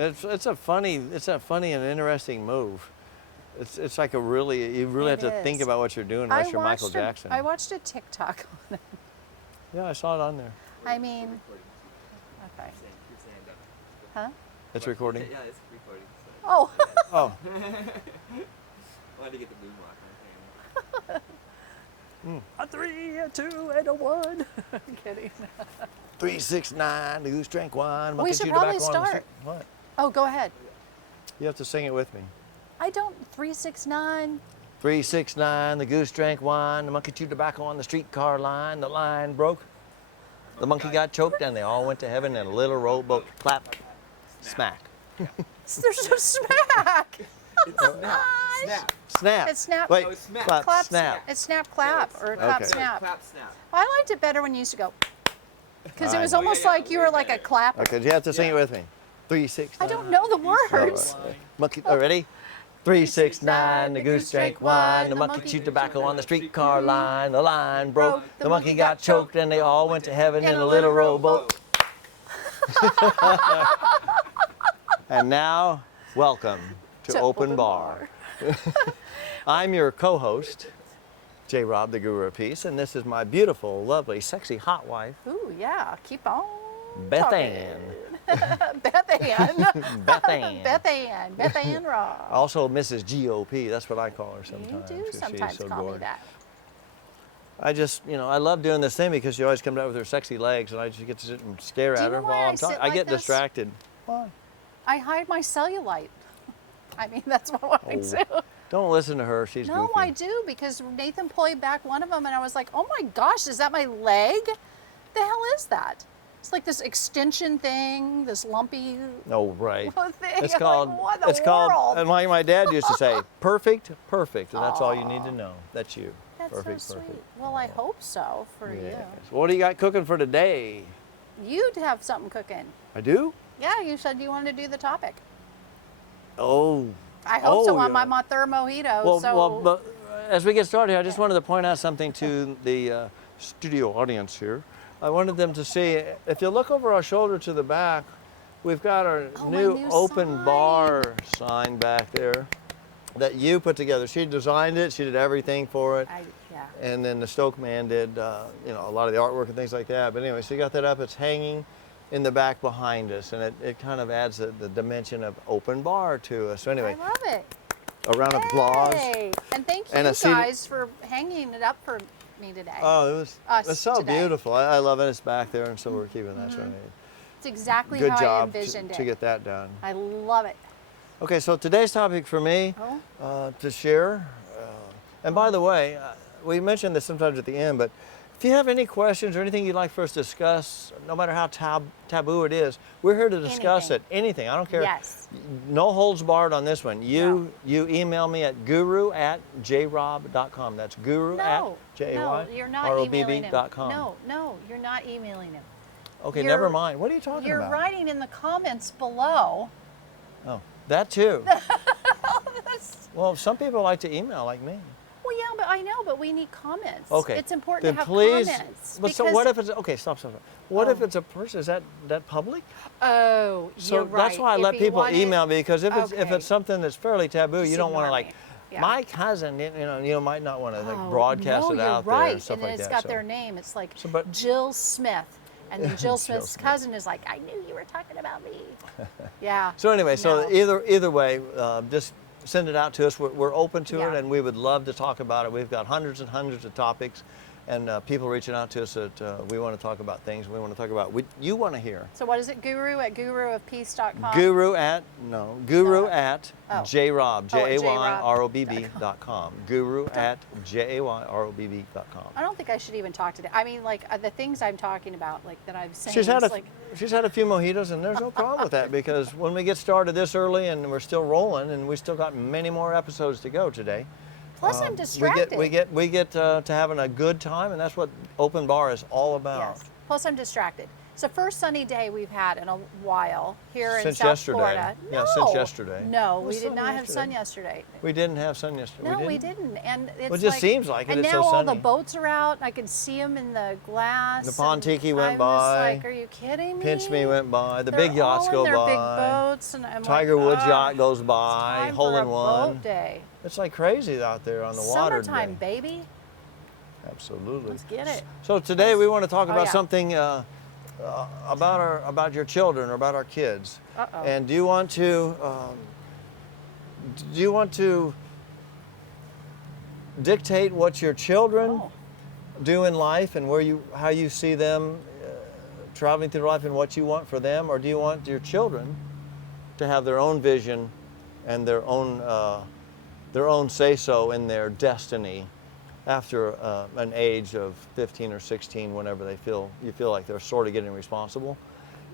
It's a funny and interesting move. It's like you really have to think about what you're doing unless you're Michael Jackson. I watched a TikTok on it. Yeah, I saw it on there. I mean, okay. Huh? It's recording? Yeah, it's recording. So. Oh. Oh. Wanted to get the moonwalk on camera. A 3, a 2, and a 1. I'm kidding. 3, 6, 9, the goose drank wine. We should probably start. What? Oh, go ahead. You have to sing it with me. I don't. 3, 6, 9. 3, 6, 9, the goose drank wine. The monkey chewed tobacco on the streetcar line. The line broke. The monkey got choked, and they all went to heaven in a little rowboat. Clap, smack. There's no smack. Snap. Snap. It's snap. Wait, Oh, it's snap. clap, Clap, snap. It's snap, clap, or clap, Okay. snap. Clap, snap. Well, I liked it better when you used to go, because it I was know. almost Yeah, like you were like a clapper. Okay, you have to sing it with me. 3, 6, 9. I don't know the words. Monkey, ready? 3, 6, 9, the goose drank wine. The monkey chewed tobacco on the streetcar line. The line broke. The monkey got choked, and they all went to heaven in a little rowboat. And now, welcome to Open Bar. I'm your co-host, J. Rob, the Guru of Peace, and this is my beautiful, lovely, sexy, hot wife, Ooh, yeah. Keep on. Beth talking. Ann. Beth Ann. Beth Ann. Beth Ann. Beth Ann Rob. Also, Mrs. GOP. That's what I call her You sometimes. do 'cause she's sometimes so call me gorgeous. that. I just, I love doing this thing because she always comes out with her sexy legs, and I just get to sit and stare Do you at her know why while I I'm sit talking. I like get this? distracted. Why? I hide my cellulite. I mean, that's what I do. Don't listen to her. She's No, goofy. I do, because Nathan played back one of them, and I was like, oh my gosh, is that my leg? The hell is that? It's like this extension thing, this lumpy Oh, right. thing. It's I'm called. like, what in the It's called. world? And like my dad used to say, perfect, perfect, and that's all you need to know. That's you. That's perfect, so sweet. perfect. Well, I hope so for Yes. What do you got cooking for today? you. You'd have something cooking. I do. Yeah, you said you wanted to do the topic. Oh. I hope so on yeah. my third mojito. Well, but as we get started, I just wanted to point out something to the studio audience here. I wanted them to see, if you look over our shoulder to the back, we've got our my new new open sign. bar sign back there that you put together. She designed it, she did everything for it. Yeah. And then the Stoke man did, a lot of the artwork and things like that. But anyway, so you got that up, it's hanging in the back behind us, and it kind of adds the dimension of open bar to us. So anyway, I love it. a round of applause. Yay. And thank you And a CD guys for hanging it up for me today. Oh, Us it's so today. beautiful. I love it. It's back there, and so we're keeping that. So It's exactly good how I job envisioned to it. get that done. I love it. Okay, so today's topic for me to share, and by the way, we mention this sometimes at the end, but if you have any questions or anything you'd like for us to discuss, no matter how taboo it is, we're here to discuss Anything. it. Anything. I don't care. Yes. No holds barred on this one. You email me at guru@jrob.com. That's guru No, at no, you're not emailing him. JAYROBB.com. No, you're not emailing him. Okay, You're- never mind. What are you talking You're about? writing in the comments below. Oh, that too. Well, some people like to email like me. Well, yeah, but I know, but we need comments. Okay. It's important then to have please, comments. But so because- what if it's okay? Stop. What if it's a person? Is that public? Oh, So you're right. that's why I If let you people wanted- email me, because if Okay. it's something that's fairly taboo, Just you don't want to ignore like. me. Yeah. My cousin, might not want to like Oh, broadcast no, it you're out right. there and stuff and like it's that. got so. their name. It's like So, but- Jill Smith. And then Jill Smith's Smith. cousin is like, I knew you were talking about me. Yeah. So anyway, so No. either way, just send it out to us. We're open to it, Yeah. and we would love to talk about it. We've got hundreds and hundreds of topics, and people reaching out to us that we want to talk about things. We want to talk about what you want to hear. So what is it? Guru@guruofpeace.com? Guru at Oh. JRob, JayRob.com. JayRob.com. Guru at JayRobb.com. I don't think I should even talk today. I mean, like the things I'm talking about, like that I've saying. She's had it's like, she's had a few mojitos, and there's no problem with that, because when we get started this early and we're still rolling, and we still got many more episodes to go today. plus I'm distracted. We get to having a good time, and that's what open bar is all about. Yes. Plus I'm distracted. It's the first sunny day we've had in a while here in Since South yesterday. Florida. Yeah, No, since yesterday. No, It was we did sunny not have yesterday. sun yesterday. We didn't have sun yesterday. No, we didn't. And it's Well, it just like, seems like it. And It's now so all the sunny. boats are out. I could see them in the glass. The Pontiki and went I'm by. just like, are you kidding me? Pinch Me went by. The They're big yachts all go in their by. big boats, and I'm Tiger like, Woods "Ugh, yacht goes it's by. time Hole for a in one. boat day. It's like crazy out there on the water Summertime, today. baby. Absolutely. Let's get it. So today we want to talk Oh, about yeah. something about your children or about our kids. Uh-oh. And do you want to dictate what your children Oh. do in life and how you see them traveling through life and what you want for them, or do you want your children to have their own vision and their own say-so in their destiny after an age of 15 or 16, whenever you feel like they're sort of getting responsible?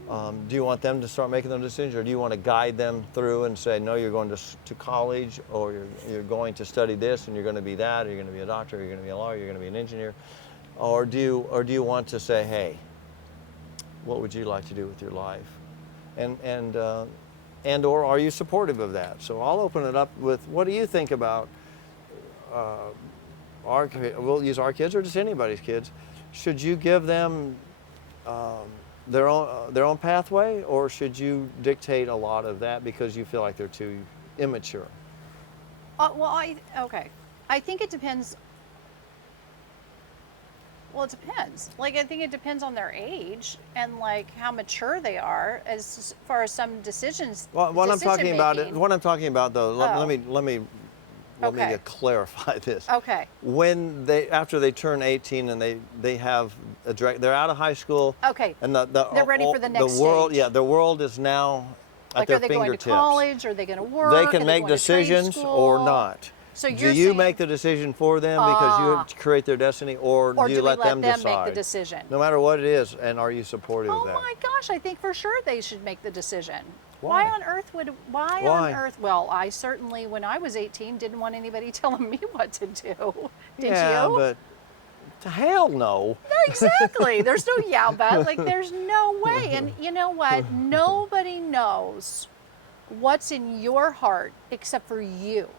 Do you want them to start making those decisions, or do you want to guide them through and say, no, you're going to college, or you're going to study this, and you're going to be that, or you're going to be a doctor, or you're going to be a lawyer, you're going to be an engineer, or do you want to say, hey, what would you like to do with your life, and or are you supportive of that? So I'll open it up with, what do you think about we'll use our kids or just anybody's kids. Should you give them their own pathway, or should you dictate a lot of that because you feel like they're too immature? Okay. I think it depends. Well, it depends. Like, I think it depends on their age and like how mature they are as far as some decisions. Well, what I'm talking about though, Oh. let me Okay. clarify this. Okay. When after they turn 18 and they have they're out of high school. Okay. And They're ready for the next world. stage. Yeah, the world is now at Like, their are they fingertips. going to college? Are they going to work? They Are can make going to trade decisions or school? not. So do you're you saying, make the decision for them because you create their destiny, or or do you let them decide? make the decision? No matter what it is, and are you supportive Oh of that? my gosh, I think for sure they should make the decision. Why? Why on earth Why? on earth? Well, I certainly, when I was 18, didn't want anybody telling me what to do. Did yeah, you? but to hell no. No, exactly. There's no yeah but. Like, there's no way. And you know what? Nobody knows what's in your heart except for you.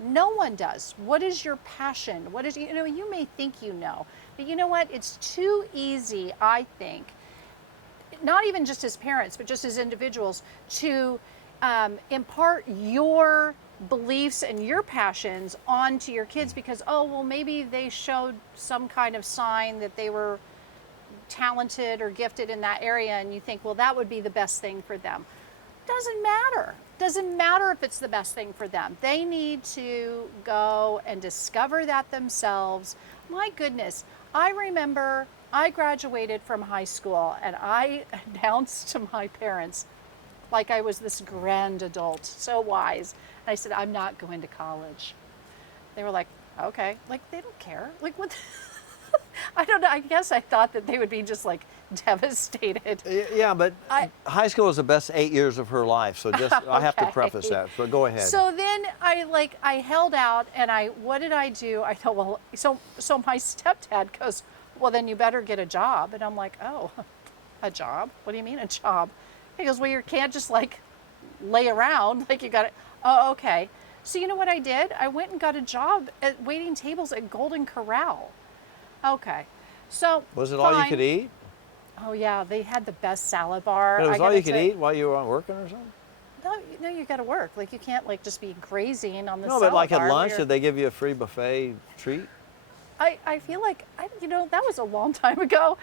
No one does. What is your passion? What is, you may think you know, but you know what? It's too easy, I think, not even just as parents, but just as individuals, to impart your beliefs and your passions onto your kids because, oh, well, maybe they showed some kind of sign that they were talented or gifted in that area, and you think, well, that would be the best thing for them. Doesn't matter. Doesn't matter if it's the best thing for them. They need to go and discover that themselves. My goodness, I remember I graduated from high school and I announced to my parents, like I was this grand adult, so wise. And I said, I'm not going to college. They were like, okay. Like, they don't care. Like, what? I don't know. I guess I thought that they would be just like devastated. Yeah, but high school is the best 8 years of her life. So just I have to preface that. But go ahead. So then I held out, and what did I do? I thought, well, so my stepdad goes, well, then you better get a job. And I'm like, oh, a job? What do you mean a job? He goes, well, you can't just like lay around. Like, you got to, oh, okay. So you know what I did? I went and got a job at waiting tables at Golden Corral. Okay. So was it all you fine. could eat? Oh yeah, they had the best salad bar. But it was I all gotta you could say- eat while you were working or something? No, you got to work. Like, you can't like just be grazing on the No, salad but like bar at where lunch, you're- did they give you a free buffet treat? I feel like that was a long time ago.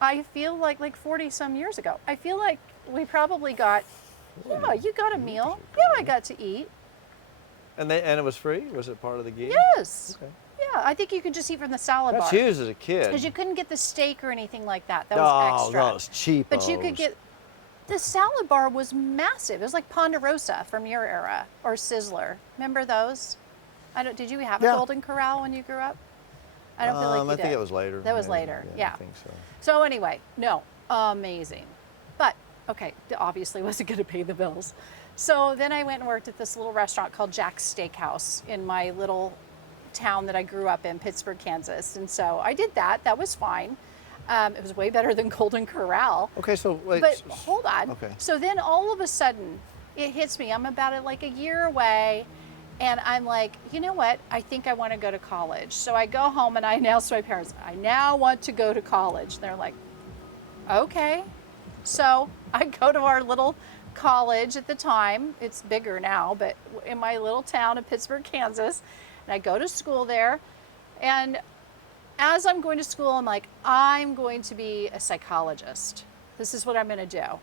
I feel like 40 some years ago. I feel like we probably got. Yeah, you got a meal. Yeah, I got to eat. And it was free? Was it part of the gig? Yes. Okay. Yeah, I think you could just eat from the salad That's bar. huge as a kid. Because you couldn't get the steak or anything like that. That was extra. those cheapos. But you could get. The salad bar was massive. It was like Ponderosa from your era, or Sizzler. Remember those? Did you have a Yeah. Golden Corral when you grew up? I don't feel like you I did. think it was later. That was maybe. later, yeah. I think so. So anyway, no, amazing. But, okay, obviously wasn't going to pay the bills. So then I went and worked at this little restaurant called Jack's Steakhouse in my little town that I grew up in, Pittsburgh, Kansas. And so I did that. That was fine. It was way better than Golden Corral. Okay, so wait. But hold on. Okay. So then all of a sudden, it hits me. I'm about like a year away, and I'm like, you know what? I think I want to go to college. So I go home and I announce to my parents, I now want to go to college. And they're like, okay. So I go to our little college at the time. It's bigger now, but in my little town of Pittsburgh, Kansas. And I go to school there. And as I'm going to school, I'm like, I'm going to be a psychologist. This is what I'm going to do.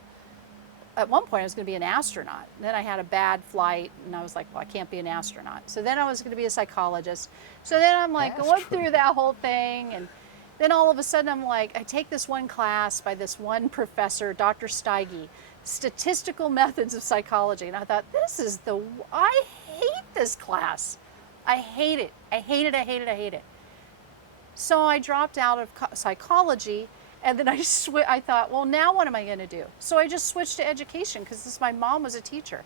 At one point, I was going to be an astronaut. Then I had a bad flight, and I was like, well, I can't be an astronaut. So then I was going to be a psychologist. So then I'm like going through that whole thing. And then all of a sudden, I'm like, I take this one class by this one professor, Dr. Steige, Statistical Methods of Psychology. And I thought, I hate this class. I hate it. I hate it. I hate it. I hate it. So I dropped out of psychology, and then I thought, well, now what am I going to do? So I just switched to education because my mom was a teacher.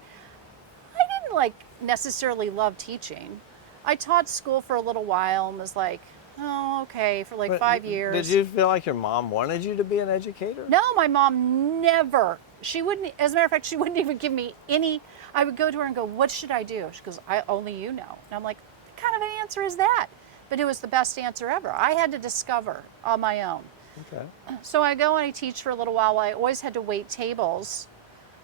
I didn't necessarily love teaching. I taught school for a little while and was like, oh, okay, for But 5 years. Did you feel like your mom wanted you to be an educator? No, my mom never. She wouldn't, as a matter of fact, she wouldn't even give me any. I would go to her and go, what should I do? She goes, only you know. And I'm like, what kind of an answer is that? But it was the best answer ever. I had to discover on my own. Okay. So I go and I teach for a little while. I always had to wait tables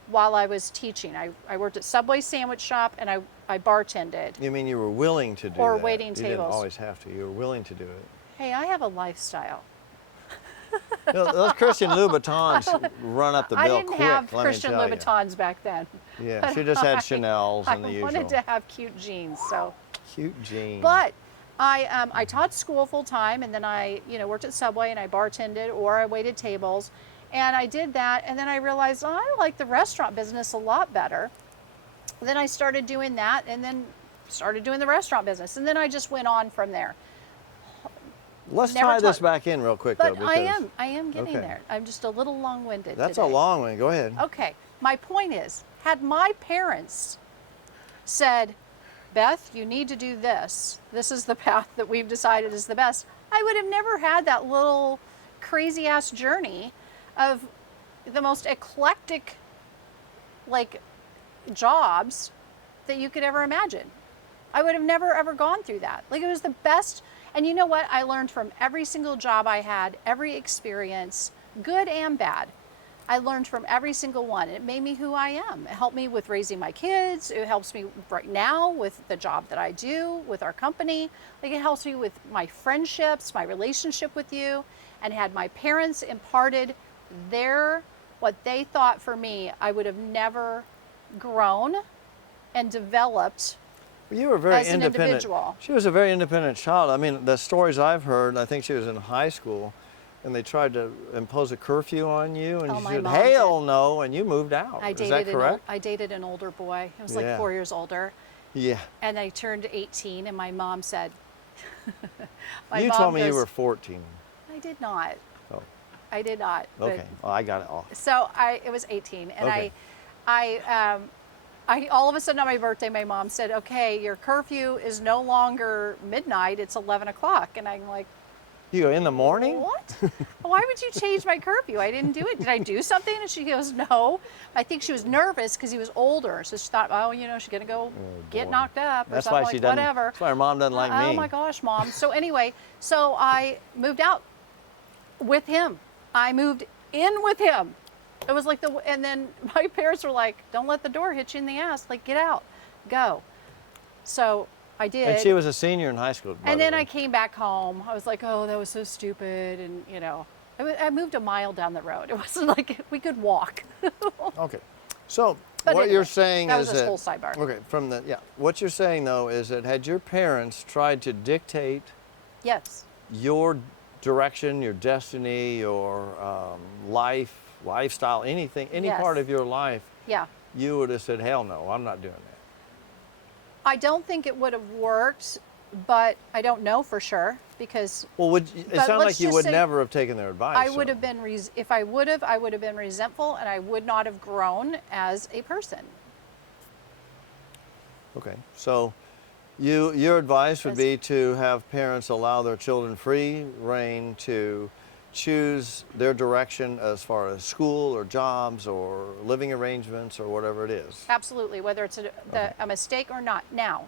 while I was teaching. I worked at Subway Sandwich Shop and I bartended. You mean you were willing to do Or that? waiting You tables. didn't always have to. You were willing to do it. Hey, I have a lifestyle. You know, those Christian Louboutins run up the bill I didn't quick, have let me Christian tell you. Louboutins back then. Yeah, she just had Chanel's and the I usual. wanted to have cute jeans, so. Cute jeans. But I taught school full time, and then I worked at Subway and I bartended or I waited tables, and I did that, and then I realized I like the restaurant business a lot better. Then I started doing that, and then started doing the restaurant business, and then I just went on from there. Let's never tie this taught- back in real quick, But though. I because am getting Okay. there. I'm just a little long-winded That's today. a long one. Go ahead. Okay, my point is, had my parents said, Beth, you need to do this. This is the path that we've decided is the best. I would have never had that little crazy ass journey of the most eclectic jobs that you could ever imagine. I would have never ever gone through that. It was the best. And you know what? I learned from every single job I had, every experience, good and bad. I learned from every single one. It made me who I am. It helped me with raising my kids. It helps me right now with the job that I do, with our company. It helps me with my friendships, my relationship with you. And had my parents imparted what they thought for me, I would have never grown and developed. You were very as an independent. individual. She was a very independent child. I mean, the stories I've heard, I think she was in high school, and they tried to impose a curfew on you, and Oh, you my said, mom hell did. no, and you moved out. Is that correct? I dated an older boy. He was Yeah. 4 years older. Yeah. And I turned 18, and my mom said, You told me you were 14. I did not. Oh, I did not. but- okay. Well, I got it off. So it was 18, and Okay. I all of a sudden on my birthday, my mom said, "Okay, your curfew is no longer midnight; it's 11 o'clock." And I'm like, You go in the morning? "What? Why would you change my curfew? I didn't do it. Did I do something?" And she goes, "No." I think she was nervous because he was older, so she thought, "Oh, she's gonna go get boy. knocked up or That's something why she like doesn't. whatever." That's why her mom doesn't like me. Oh my gosh, Mom. So anyway, so I moved out with him. I moved in with him. It was and then my parents were like, "Don't let the door hit you in the ass. Get out, go." So I did. And she was a senior in high school. by And the then way. I came back home. I was like, "Oh, that was so stupid." And I moved a mile down the road. It wasn't like we could walk. Okay. So But what anyway, you're saying that is was a that whole sidebar. Okay, what you're saying though is that had your parents tried to dictate Yes. your direction, your destiny, your lifestyle, anything, any Yes. part of your life, Yeah. you would have said, "Hell no, I'm not doing that." I don't think it would have worked, but I don't know for sure because Well, it But sounded let's like you just would say never have taken their advice. I would so. have been, if I would have been resentful and I would not have grown as a person. Okay, so your advice would Yes. be to have parents allow their children free reign to choose their direction as far as school or jobs or living arrangements or whatever it is. Absolutely, whether it's a mistake or not. Now,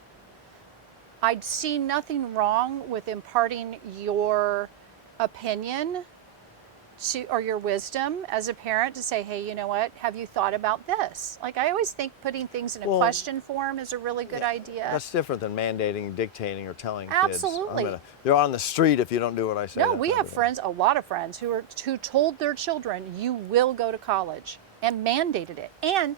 I'd see nothing wrong with imparting your opinion to, or your wisdom as a parent to say, hey, you know what, have you thought about this? Like, I always think putting things in a Well, question form is a really good idea. That's different than mandating, dictating, or telling Absolutely. kids. They're on the street if you don't do what I say. No, that we type have of thing. friends, a lot of friends, who told their children, you will go to college, and mandated it. And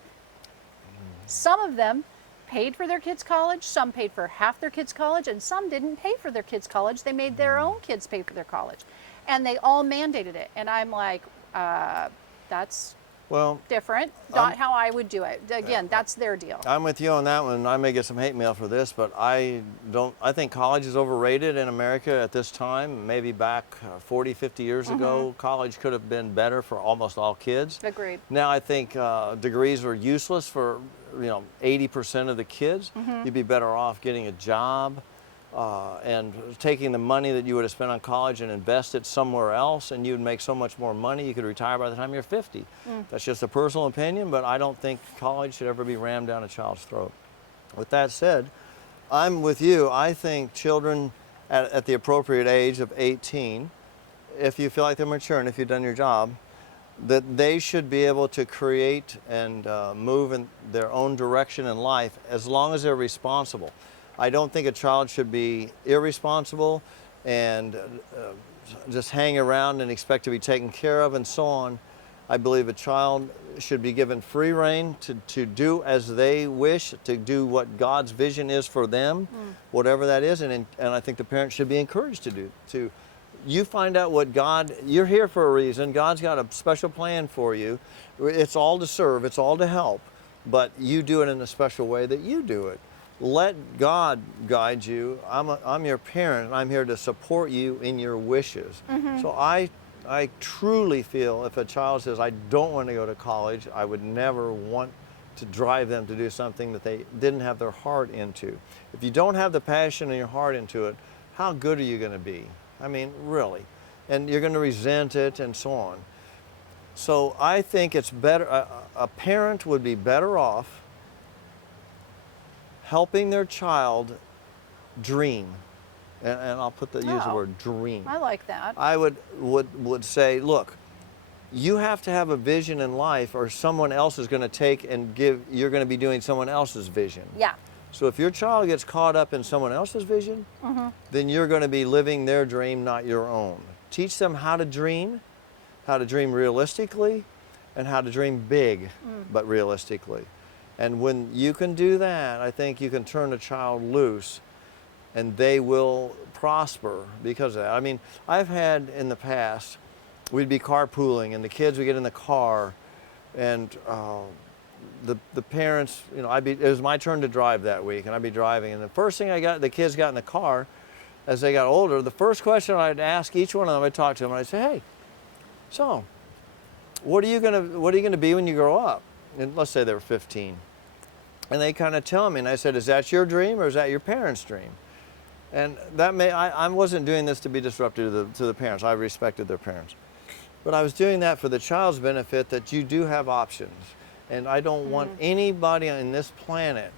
some of them paid for their kids' college, some paid for half their kids' college, and some didn't pay for their kids' college. They made their own kids pay for their college. And they all mandated it. And I'm like, that's Well, different, not how I would do it. Again, that's their deal. I'm with you on that one. I may get some hate mail for this, but I think college is overrated in America at this time. Maybe back 40, 50 years ago, college could have been better for almost all kids. Agreed. Now I think degrees are useless for 80% of the kids. You'd be better off getting a job and taking the money that you would have spent on college and invest it somewhere else, and you'd make so much more money you could retire by the time you're 50. That's just a personal opinion, but I don't think college should ever be rammed down a child's throat. With that said, I'm with you. I think children at the appropriate age of 18, if you feel like they're mature and if you've done your job, that they should be able to create and move in their own direction in life as long as they're responsible. I don't think a child should be irresponsible and just hang around and expect to be taken care of and so on. I believe a child should be given free rein to do as they wish, to do what God's vision is for them, whatever that is, and I think the parents should be encouraged to do. You find out what you're here for a reason. God's got a special plan for you. It's all to serve, it's all to help, but you do it in a special way that you do it. Let God guide you. I'm your parent. I'm here to support you in your wishes. So I truly feel if a child says, I don't want to go to college, I would never want to drive them to do something that they didn't have their heart into. If you don't have the passion in your heart into it, how good are you going to be? I mean, really. And you're going to resent it and so on. So I think it's better, a parent would be better off helping their child dream. And I'll use the word dream. I like that. I would say, look, you have to have a vision in life or someone else is going to take and you're going to be doing someone else's vision. Yeah. So if your child gets caught up in someone else's vision, then you're going to be living their dream, not your own. Teach them how to dream realistically, and how to dream big, but realistically. And when you can do that, I think you can turn a child loose and they will prosper because of that. I mean, I've had in the past, we'd be carpooling and the kids would get in the car and the parents, it was my turn to drive that week and I'd be driving, and the first thing the kids got in the car as they got older, the first question I'd ask each one of them, I'd talk to them and I'd say, hey, so what are you gonna be when you grow up? And let's say they were 15. And they kind of tell me, and I said, is that your dream or is that your parents' dream? And I wasn't doing this to be disruptive to the parents. I respected their parents. But I was doing that for the child's benefit, that you do have options. And I don't want anybody on this planet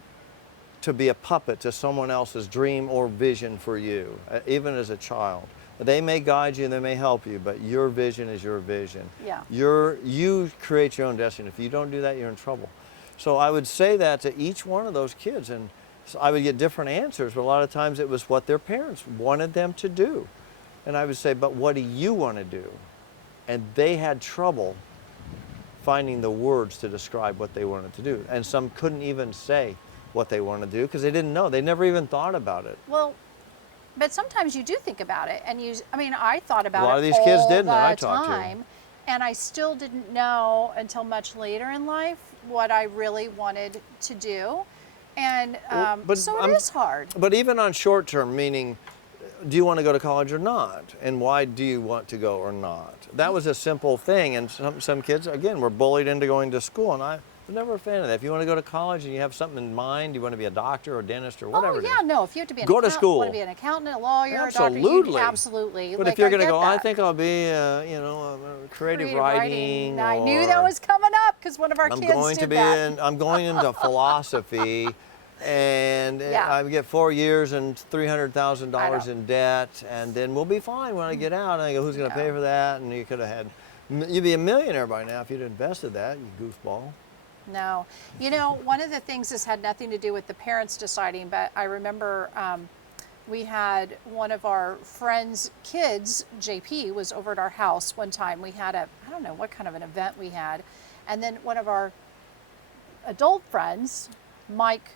to be a puppet to someone else's dream or vision for you, even as a child. They may guide you and they may help you, but your vision is your vision. Yeah. You create your own destiny. If you don't do that, you're in trouble. So I would say that to each one of those kids, and so I would get different answers, but a lot of times it was what their parents wanted them to do. And I would say, but what do you want to do? And they had trouble finding the words to describe what they wanted to do. And some couldn't even say what they wanted to do because they didn't know. They never even thought about it. Well, but sometimes you do think about it, and I thought about it A lot of these kids all didn't that I the talked to. time, and I still didn't know until much later in life what I really wanted to do, and so it is hard. But even on short term, meaning, do you want to go to college or not, and why do you want to go or not? That was a simple thing, and some kids, again, were bullied into going to school, and I'm never a fan of that. If you want to go to college and you have something in mind, you want to be a doctor or a dentist or whatever Oh it is. yeah, no. If you have to be an Go to accountant, school. want to be an accountant, a lawyer, a doctor, Absolutely. absolutely. But like, if you're I going to get go, I that. think I'll be, you know, creative writing. I knew or that was coming up because one of our I'm kids going did to be that. I'm going into philosophy, and Yeah. I get 4 years and $300,000 I know. in debt, and then we'll be fine when I get out. And I go, who's going to pay for that? And you could have had, you'd be a millionaire by now if you'd invested that, you goofball. No. You know, one of the things this had nothing to do with the parents deciding, but I remember we had one of our friends' kids, JP, was over at our house one time. We had I don't know what kind of an event we had. And then one of our adult friends, Mike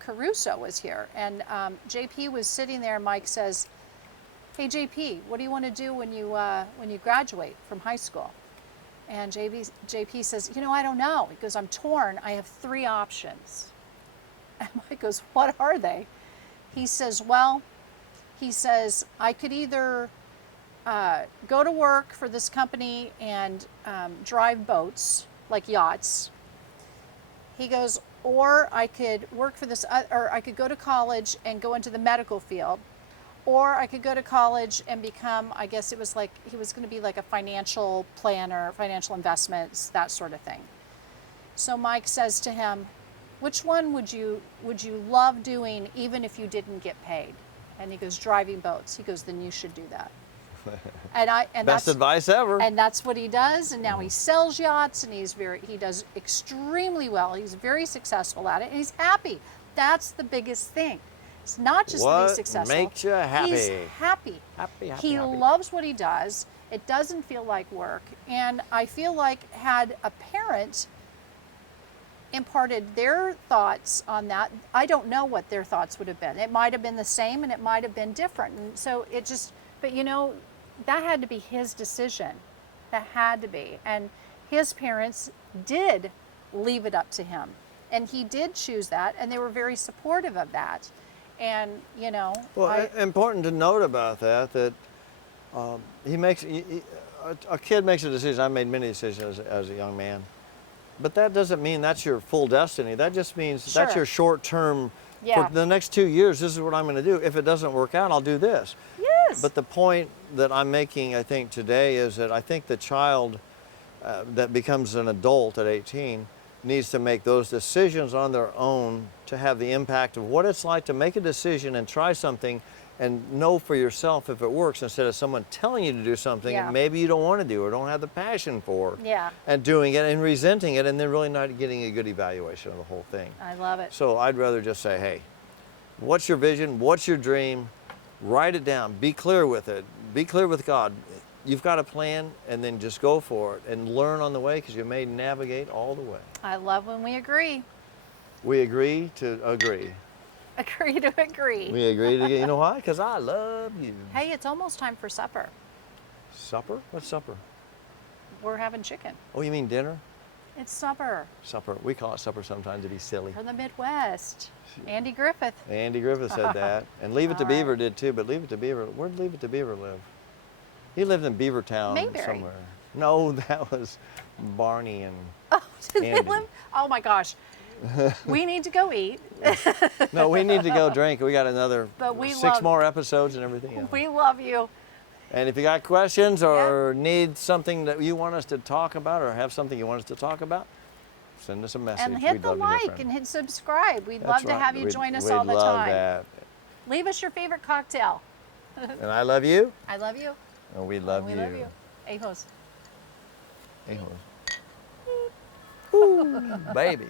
Caruso, was here. And JP was sitting there, and Mike says, hey, JP, what do you want to do when you graduate from high school? And JP says, you know, I don't know. He goes, I'm torn. I have 3 options. And Mike goes, what are they? He says, well, I could either go to work for this company and drive boats, like yachts. He goes, or I could work for this, or I could go to college and go into the medical field. Or I could go to college and become, I guess it was like, he was going to be like a financial planner, financial investments, that sort of thing. So Mike says to him, which one would you love doing even if you didn't get paid? And he goes, driving boats. He goes, then you should do that. And Best advice ever. And that's what he does. And now he sells yachts, and he does extremely well. He's very successful at it, and he's happy. That's the biggest thing. It's not just to be successful. What makes you happy? He's happy. He loves what he does. It doesn't feel like work. And I feel like had a parent imparted their thoughts on that, I don't know what their thoughts would have been. It might have been the same, and it might have been different. And so it just, but you know, that had to be his decision. That had to be. And his parents did leave it up to him. And he did choose that, and they were very supportive of that. And, you know, well, important to note about that a kid makes a decision. I made many decisions as a young man, but that doesn't mean that's your full destiny. That just means that's your short term. Yeah. For the next 2 years, this is what I'm going to do. If it doesn't work out, I'll do this. Yes. But the point that I'm making, I think, today is that I think the child that becomes an adult at 18 needs to make those decisions on their own to have the impact of what it's like to make a decision and try something and know for yourself if it works, instead of someone telling you to do something that maybe you don't want to do or don't have the passion for, and doing it and resenting it and then really not getting a good evaluation of the whole thing. I love it. So I'd rather just say, hey, what's your vision? What's your dream? Write it down. Be clear with it. Be clear with God. You've got a plan, and then just go for it and learn on the way, because you may navigate all the way. I love when we agree. We agree to agree. Agree to agree. We agree to, you know why? Because I love you. Hey, it's almost time for supper. Supper? What's supper? We're having chicken. Oh, you mean dinner? It's supper. Supper. We call it supper sometimes to be silly. From the Midwest. Andy Griffith. Andy Griffith said that. And Leave It to Beaver did too, but Leave It to Beaver, where'd Leave It to Beaver live? He lived in Beavertown Mayberry. somewhere. No, that was Barney and Oh, did Andy. they live? Oh my gosh. We need to go eat. No, we need to go drink. We got another But we 6 love- more episodes and everything else. We love you. And if you got questions or need something that you want us to talk about or have something you want us to talk about, send us a message. And hit We'd the love to hear like from and you. hit subscribe. We'd That's love to right. have you We'd- join us we'd all the love time. That. Leave us your favorite cocktail. And I love you. I love you. And we love we you. love you. Ahos. Ooh, baby.